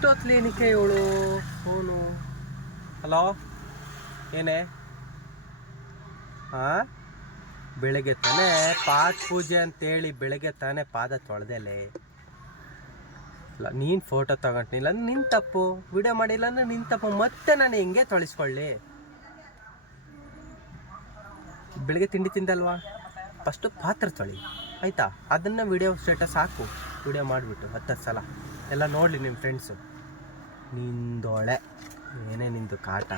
ಇಷ್ಟೊತ್ತಲಿ ಏನಕ್ಕೆ ಇವಳು phone? Hello, ಏನೇ? ಹಾಂ, ಬೆಳಗ್ಗೆ ತಾನೇ ಪಾದ ಪೂಜೆ ಅಂತೇಳಿ ಬೆಳಗ್ಗೆ ತಾನೇ ಪಾದ ತೊಳೆದೆಲೆ. ಇಲ್ಲ, ನೀನು ಫೋಟೋ ತಗೊಂಡಿಲ್ಲ ಅಂದ್ರೆ ನಿನ್ನ ತಪ್ಪು, ವಿಡಿಯೋ ಮಾಡಿಲ್ಲ ಅಂದ್ರೆ ನಿನ್ನ ತಪ್ಪು. ಮತ್ತೆ ನಾನು ಹೆಂಗೆ ತೊಳಿಸ್ಕೊಳ್ಳಿ? ಬೆಳಗ್ಗೆ ತಿಂಡಿ ತಿಂದಲ್ವಾ, ಫಸ್ಟು ಪಾತ್ರ ತೊಳಿ ಆಯಿತಾ. ಅದನ್ನು ವಿಡಿಯೋ ಸ್ಟೇಟಸ್ ಹಾಕು, ವಿಡಿಯೋ ಮಾಡಿಬಿಟ್ಟು 10 ಸಲ ಎಲ್ಲ ನೋಡಲಿ ನಿಮ್ಮ ಫ್ರೆಂಡ್ಸು. ನಿಂದೊಳೆ ಏನೇ ನಿಂದು ಕಾಟ.